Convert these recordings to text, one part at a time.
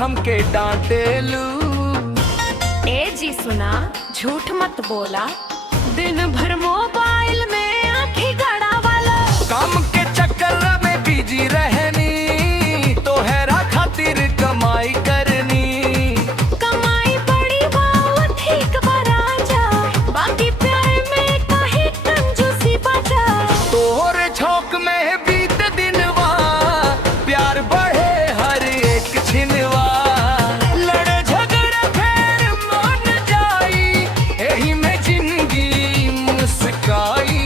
हमके डांटे लू। ए जी सुना, झूठ मत बोला, दिन भर मोबाइल में आँखें गड़ा वाला। काम के चक्कर में बिजी रहनी, तो हैरा खातिर कमाई करनी। कमाई बड़ी बात ठीक बरा जा, बाकी प्यार में काहे कंजूसी बचा। तोहरे झोंक में बीत दिनवा, प्यार बढ़े हर एक छिनवा। लड़े झगड़े फिर मान जाई, यही में जिंदगी मुस्काई।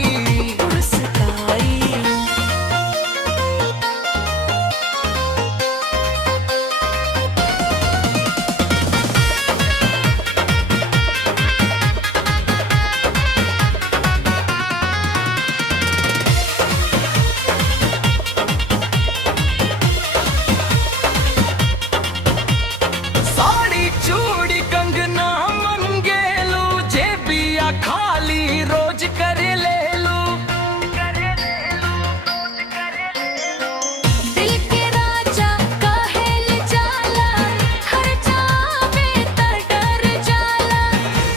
साड़ी चूड़ी कंगना मंगेलू, जेबिया खाली रोज करे ले लू। दिल के राजा काहेल जाला, खर्चा में त डर जाला।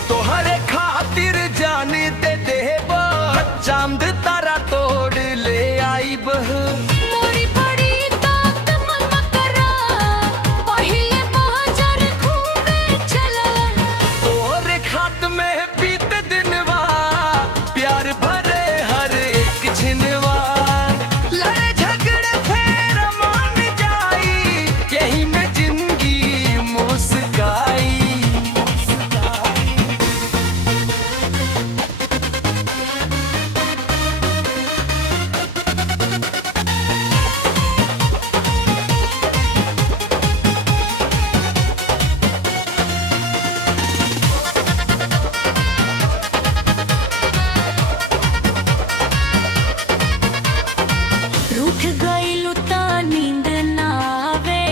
तोहरे खातिर जाने दे देबा, चांद तारा तोड़ ले आईब। मोरी बड़ी ताकत मम्मा करा, पहिले बाजार घूमे चला। तोहरे खात में बीत दिनवा, प्यार भरे हर एक छिनवा। लड़े झगड़े फिर मान जाई, यही में जिंदगी मुस्काई। रूठ गइलू ता नींद ना आवे,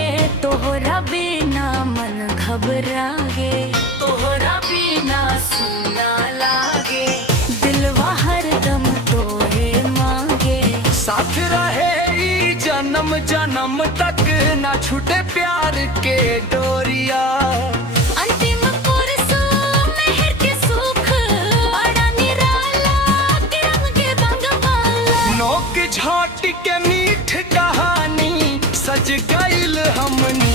तोहरा बिना मन घबरागे। तोहरा बिना सुना लागे, दिलवा हरदम तोहे मांगे। साथ रहे ई जन्म जन्म तक, ना छूटे प्यार के डोरिया। अंतिम कोर्स मेहर के सुख, बड़ा निराला के रंग के बंगवाला। नोक झाट के मीठ कहानी, सज गईल हमनी